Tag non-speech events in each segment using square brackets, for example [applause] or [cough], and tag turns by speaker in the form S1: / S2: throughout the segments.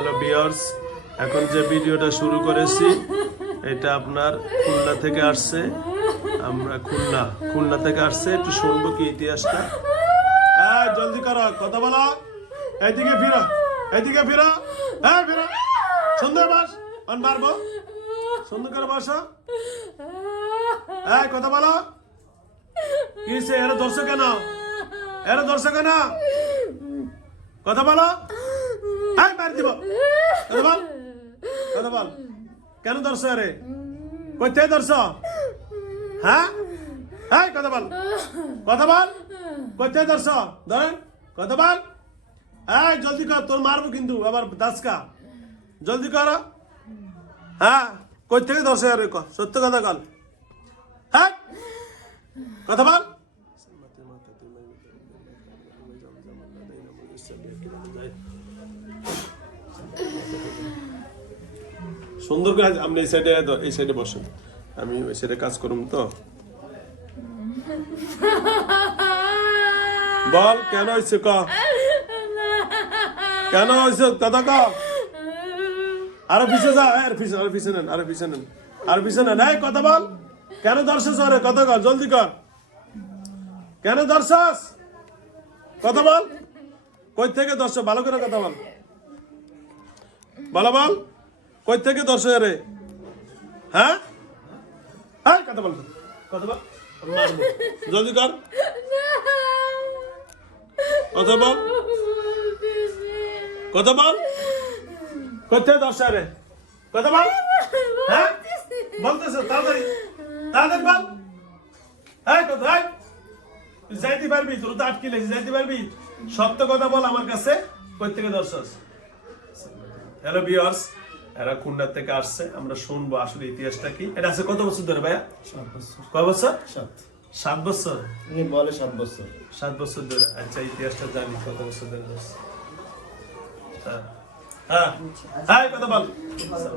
S1: Hello বিয়ার্স এখন যে ভিডিওটা শুরু করেছি, এটা আপনার খুলনা থেকে আসছে। আমরা খুলনা খুলনা থেকে আসছে। একটু শুনব কি ইতিহাসটা। হ্যাঁ জলদি করো, কথা বলো। এইদিকে ফিরো এইদিকে ফিরো। হ্যাঁ ফিরো। সুন্দর বাস অন মারবো। সুন্দর করে বসো। হ্যাঁ কথা বলো। কি সে এরা ধরছো কেন? এরা ধরছো কেন? কথা বলো। দিব? কেন ধরছো আরে? কোথায় ধরছো? হ্যাঁ? হ্যাঁ কথা বল। কথা বল। কোথায় ধরছো? ধরেন, কথা বল। এই, জলদি কর, তোর মারবো কিন্তু, আবার দাসকা। জলদি কর। হ্যাঁ কই থেকে ধরছে সত্য কথা কল। হ্যাঁ? কথা বল। সুন্দর করে আপনি এই সাইডে এই সাইডে বসেন। আমি ওই সাইডে কাজ করুম তো। বল, কেন হয়েছে ক? কেন হয়েছে? কথা ক। আরও পিছিয়ে যা আর পিছিয়ে আরও পিছিয়ে নেন, আরও পিছিয়ে নেন, আরও পিছিয়ে নেন। এই, কথা বল। কেন দর্শাস আরে কথা কর, জলদি কর। কেন দর্শাস কথা বল। কই থেকে দর্শ ভালো করে কথা বল। ভালো বল। কই থেকে দর্শ রে হ্যাঁ? হ্যাঁ কথা বল কথা বল। জলদি কর। কথা বল। কথা বল। কোথায় দশ রে কথা বল। হ্যাঁ? বলতেছে, তাড়াতাড়ি। তাড়াতাড়ি বল। হ্যাঁ কথা তুই যাইতে পারবি, তোর তো আটকে লেগেছে যাইতে পারবি। সত্য কথা বল আমার কাছে, কই থেকে দর্শক হ্যালো বিয়ার্স এরা খুলনার থেকে আসছে আমরা শুনব আসলে ইতিহাসটা কি। এটা আছে কত বছর ধরে ভাইয়া?
S2: সাত বছর।
S1: কয় বছর?
S2: সাত।
S1: সাত বছর?
S2: উনি বলে সাত বছর।
S1: সাত বছর ধরে। আচ্ছা ইতিহাসটা জানি কত বছর ধরে ধরছে। হ্যাঁ। হ্যাঁ কথা বল বল।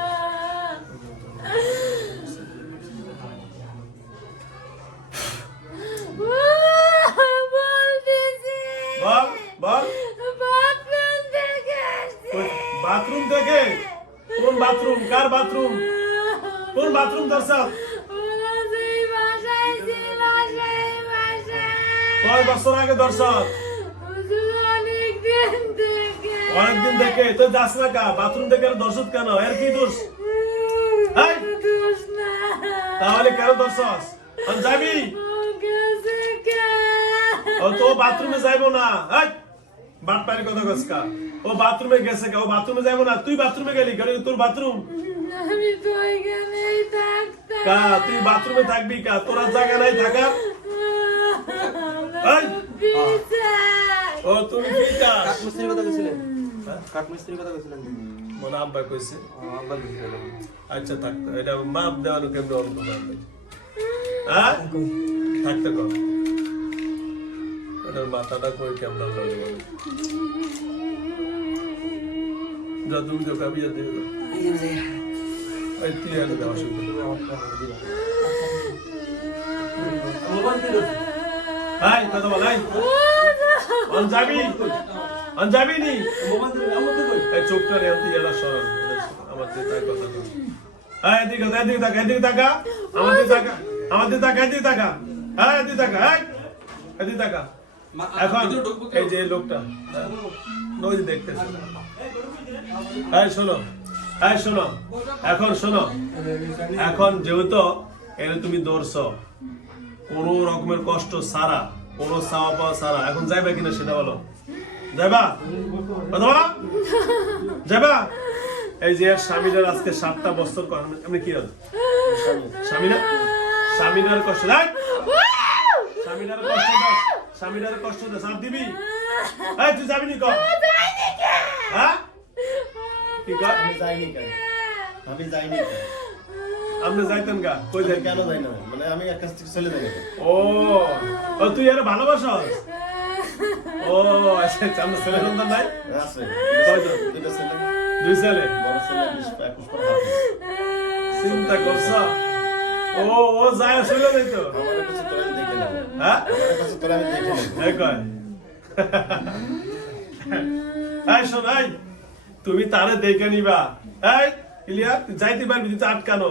S1: [laughs] বছর আগে দর্শক। অনেকদিন থেকে। তো যাস না কা? বাথরুম থেকে দর্শক কেন? এর কি দোষ? তাহলে কেন দর্শক যাবি? ও তো বাথরুমে যাইবো না। বাট পায়ের কথা কসকা ও বাথরুমে গেছে কা ও বাথরুমে যাইবো না। তুই বাথরুমে গেলি কারণ তোর বাথরুম। কা তুই বাথরুমে থাকবি কা? তোর জায়গা নাই থাকার? ও তুমি কি কাজ
S2: কাঠমিস্ত্রির কথা কইছিলেন। কাঠমিস্ত্রির কথা কইছিলেন
S1: মনে আব্বা কইছে।
S2: আব্বা কইছিলেন
S1: আচ্ছা থাকতো এটা মাপ দেওয়ানো কেমন অল্প হ্যাঁ? থাকতে কম এটার মাথাটা কই কেমন লাগে বলো যা তুমি তো কাবি যা দিয়ে দাও। এই তুই এনে দেওয়া শুরু হাই কথা বল নি এই চোখটা রে এলা সরল আমার দিয়ে তাই কথা বল। হ্যাঁ এদিকে এদিকে তাকা এদিকে তাকা। আমাদের তাকা আমাদের তাকা এদিকে তাকা। হ্যাঁ এদিকে তাকা হ্যাঁ এদিকে তাকা। এখন এই যে লোকটা হ্যাঁ, দেখতেছে। হ্যাঁ শোনো হ্যাঁ শোনো এখন শোনো এখন যেহেতু এনে তুমি দৌড়ছ কোনো রকমের কষ্ট সারা কোনো চাওয়া পাওয়া সারা এখন যাইবা কিনা সেটা বলো। যাইবা? যাইবা? এই যে এর স্বামীটার আজকে সাতটা বছর আপনি কি হল? স্বামীরা স্বামীটার কষ্ট দেয় স্বামীটার কষ্ট স্বামীটার কষ্ট দাও সাথ দিবি? এই তুই যাবি নি কর? হ্যাঁ? কি কর?
S2: আমি যাইনি কেন আমি যাইনি কেন
S1: আপনি যাইতেন গা কই যাই?
S2: কেন যাই না? মানে আমি এক কাছ থেকে চলে যাই
S1: ও ও তুই এর ভালোবাসস? ও আচ্ছা আচ্ছা আমার ছেলে সন্তান নাই?
S2: আছে।
S1: কয়জন?
S2: দুটো ছেলে।
S1: দুই ছেলে?
S2: বড় ছেলে পরে
S1: চিন্তা করছ? ও ও যায় শুনে নাই তো?
S2: আমার কাছে তোরা দেখে নেব।
S1: হ্যাঁ?
S2: আমার কাছে তোরা আমি দেখে নেব।
S1: কয়? এই শোন এই তুমি তারে দেখে নিবা। এই ক্লিয়ার? যাইতে পারবি তুই আটকানো।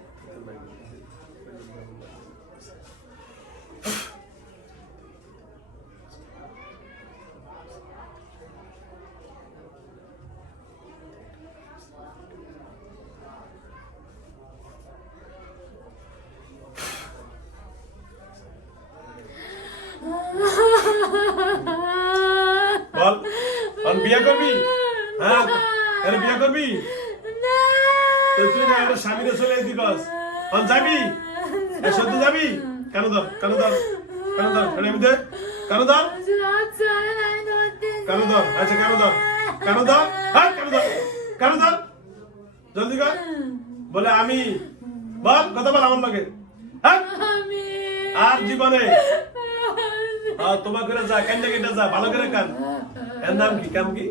S1: বল বল বিয়ে করবি হ্যাঁ আরে বিয়ে করবি তো তুই না আমার স্বামীরে চলে আইতি কস বল যাবি? যাবি? কেন ধর কেন ধর কেন ধর? আমি দে। কেন ধর? কেন ধর? আচ্ছা কেন ধর? কেন ধর? হ্যাঁ কেন ধর? কেন ধর? জলদি কর। বলে আমি। বল কথা বল আমার লগে। হ্যাঁ? আর জীবনে। তোমার করে যা কেন কেটে যা ভালো করে কান। এর নাম কি? কাম কি?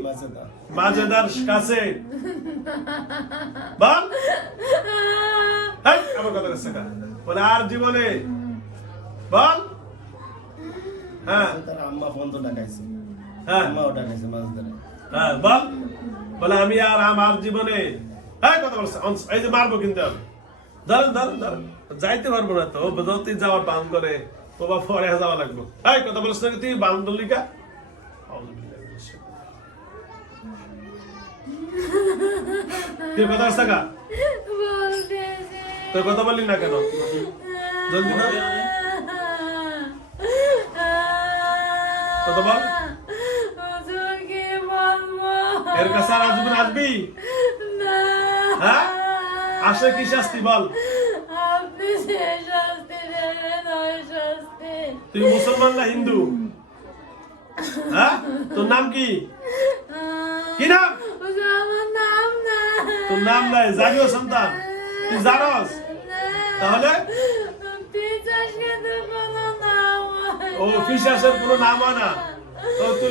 S1: মাজেদার কাছে। বল। আমার কথা কাছে বলে আর জীবনে বল। হ্যাঁ।
S2: তার আম্মা ফোন তো ডাকাইছে।
S1: হ্যাঁ।
S2: আম্মাও ডাকাইছে মাছ ধরে।
S1: হ্যাঁ বল। বলে আমি আর আমার জীবনে হ্যাঁ কথা বলছে এই যে মারবো কিন্তু আমি। ধরেন ধরেন ধরেন যাইতে পারব না তো যদি যাওয়ার বান করে ও বা পরে যাওয়া লাগবো। এই কথা বলছ নাকি তুই বান দলিকা [laughs] কথা কা তোর কথা বললি না কেন? জলদি না? কথা বল। এর কাছে আর আসবি না আসবি? হ্যাঁ? আসে কি শাস্তি বল। তুই মুসলমান না হিন্দু? হ্যাঁ? তোর নাম কি? কি নাম? তোর নাম নাই জানিও সন্তান। তুই জানস? তাহলে? ও
S3: না।
S1: ফিসাসের কোনো নাম না। ও তুই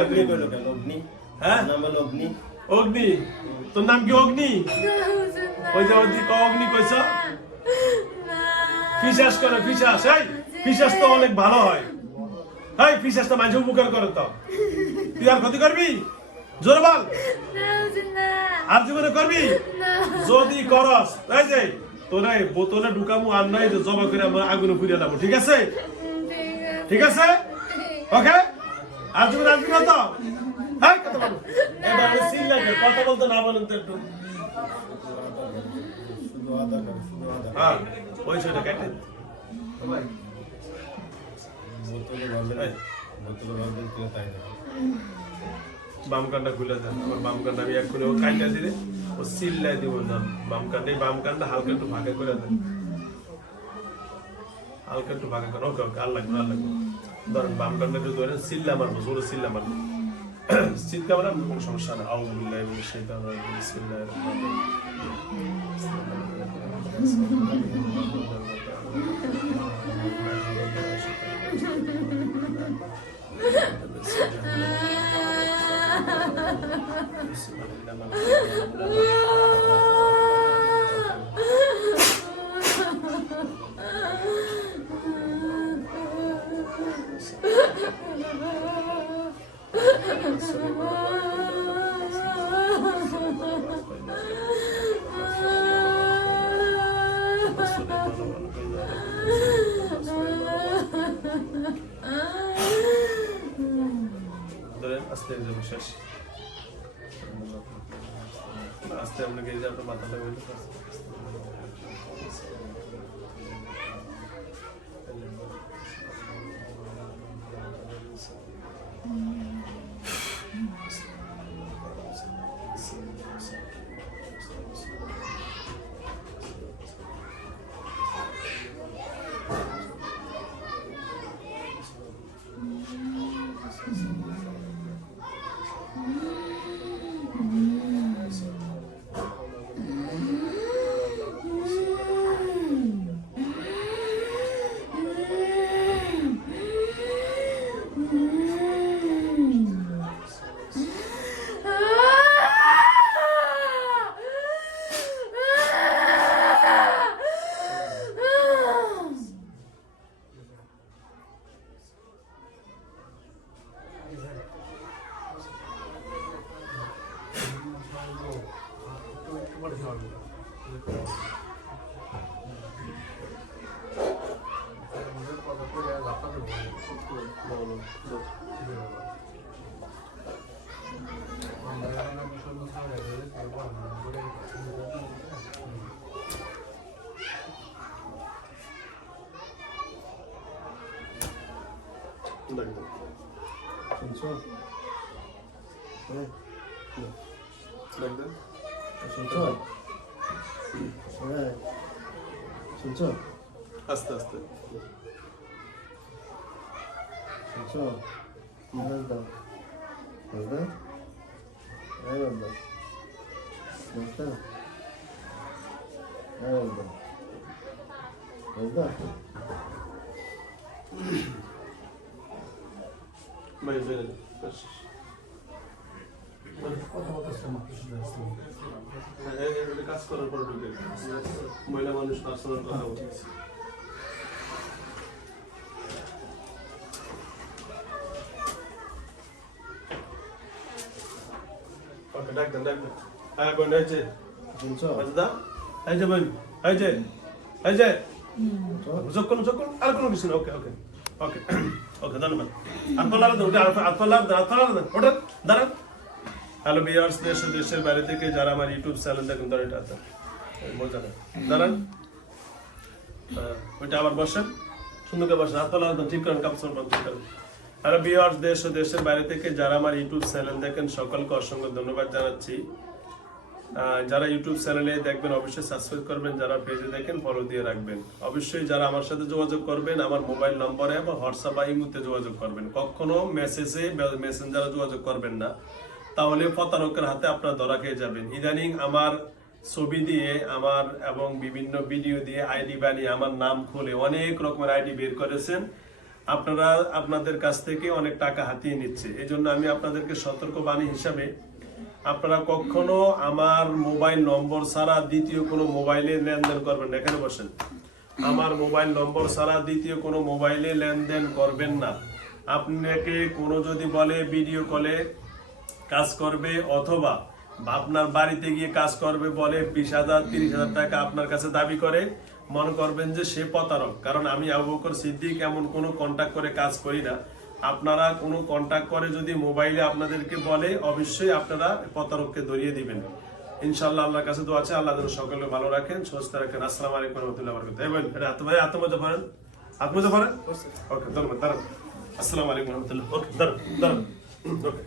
S2: অগ্নি কইলো কেন? অগ্নি
S1: হ্যাঁ?
S2: নাম হলো অগ্নি।
S1: অগ্নি? তোর নাম কি অগ্নি? ওই যে ওদিকে অগ্নি কইছ? ফিসাস করে ফিসাস এই ফিসাস তো অনেক ভালো হয়। এই ফিসাস তো মানুষ উপকার করে তো। তুই আর ক্ষতি করবি? জোর বল। আর জীবনে করবি? যদি করস। এই যে তোরে বোতলে ঢুকামু আর নাই যে জমা করে আমরা আগুনে পুড়িয়ে দেবো ঠিক আছে? ঠিক আছে? ওকে? আর জীবনে আসবি না তো? হ্যাঁ কথা বলতে না বলেন তো একটু। হ্যাঁ ওই কেটে।
S2: বোতলে বোতলে তাই
S1: বাম কানটা খুলে দেন। আমার বাম কানটা আমি এক্ষুনি ও কাইটা দিলে ও দিব না। বাম কানটা বাম কানটা হালকা একটু ভাগে করে দেন। হালকা একটু ভাগে করে ওকে ওকে আর লাগবে আর লাগবে ধরেন বাম কানটা একটু ধরেন সিল্লা মারবো জোরে সিল্লা মারবো। চিন্তা করেন কোনো সমস্যা না বিল্লাহি মিনাশ শাইতানির রাজিম বিসমিল্লাহির রহমানির [laughs] ধরেন আস্তে যাব শেষ আস্তে আপনাকে এই যে আপনার মাথা লাগবে দেখ, দেখ।
S2: শুনছো হ্যাঁ
S1: দেখ, দেখ।
S2: শুনছো হ্যাঁ শুনছো
S1: আস্তে আস্তে
S2: শুনছো মাছ দাও মাছ দাও হ্যাঁ মাছ দাও মাছ দাও হ্যাঁ মাছ দাও মাছ দাও
S1: ভাই বেরে দে। ব্যাস। হ্যাঁ, এই- এই- এই কাজ করার পর ঢুকে মহিলা মানুষ পার্সোনাল কথা বলছে ওকে ডাক দেন ডাক দেন হ্যাঁ বোন এই যে।
S2: শুনছো
S1: মাজদা এই যে বোন এই যে এই যে।
S2: শুনছো
S1: যোগ করুন যোগ করুন আর কোনো কিছু না। ওকে ওকে ওকে ওকে ধন্যবাদ। আতপাল্লার দেন ওটা আতপাল্লার দেন আতপাল্লার দেন ওটা দাঁড়ান। হ্যালো বিয়ার্স দেশ ও দেশের বাইরে থেকে যারা আমার ইউটিউব চ্যানেল দেখুন ধরেন এটা মজা দাঁড়ান। ওইটা আবার বসেন। সুন্দর বসেন। ঠিক করেন কাপড় বন্ধ করেন হ্যালো বিয়ার্স দেশ ও দেশের বাইরে থেকে যারা আমার ইউটিউব চ্যানেল দেখেন, সকলকে অসংখ্য ধন্যবাদ জানাচ্ছি। যারা ইউটিউব চ্যানেলে দেখবেন, অবশ্যই সাবস্ক্রাইব করবেন, যারা পেজে দেখেন ফলো দিয়ে রাখবেন। অবশ্যই যারা আমার সাথে যোগাযোগ করবেন, আমার মোবাইল নম্বরে বা হোয়াটসঅ্যাপ বা ইমুতে যোগাযোগ করবেন। কখনো মেসেজে মেসেঞ্জারে যোগাযোগ করবেন না। তাহলে প্রতারকের হাতে আপনারা ধরা খেয়ে যাবেন। ইদানিং আমার ছবি দিয়ে, আমার এবং বিভিন্ন ভিডিও দিয়ে আইডি বানিয়ে আমার নাম খুলে অনেক রকমের আইডি বের করেছেন। আপনারা আপনাদের কাছ থেকে অনেক টাকা হাতিয়ে নিচ্ছে। এই জন্য আমি আপনাদেরকে সতর্কবাণী হিসাবে আপনারা কখনো আমার মোবাইল নম্বর ছাড়া দ্বিতীয় কোনো মোবাইলে লেনদেন করবেন না। এখানে বসেন। আমার মোবাইল নম্বর ছাড়া দ্বিতীয় কোনো মোবাইলে লেনদেন করবেন না। আপনাকে কোনো যদি বলে ভিডিও কলে কাজ করবে অথবা আপনার বাড়িতে গিয়ে কাজ করবে বলে বিশ হাজার, তিরিশ হাজার টাকা আপনার কাছে দাবি করে মনে করবেন যে সে প্রতারক। কারণ আমি আবু বকর সিদ্দিক এমন কোনো কন্ট্যাক্ট করে কাজ করি না। আপনারা কোনো কন্ট্যাক্ট করে যদি মোবাইলে আপনাদেরকে বলে, অবশ্যই আপনারা প্রতারককে ধরিয়ে দিবেন। ইনশাল্লাহ আল্লাহর কাছে তো আছে, আল্লাহ যেন সকলে ভালো রাখেন, সুস্থ রাখেন। আসসালাম আলাইকুম রহমতুল্লাহ বরকত আত্মভাই আত্মমজা করেন আত্মমজা করেন ওকে দাঁড়ান আসসালামু আলাইকুম রহমতুল্লাহ ওকে দাঁড়ান দাঁড়ান ওকে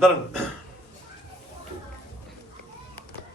S1: দাঁড়ান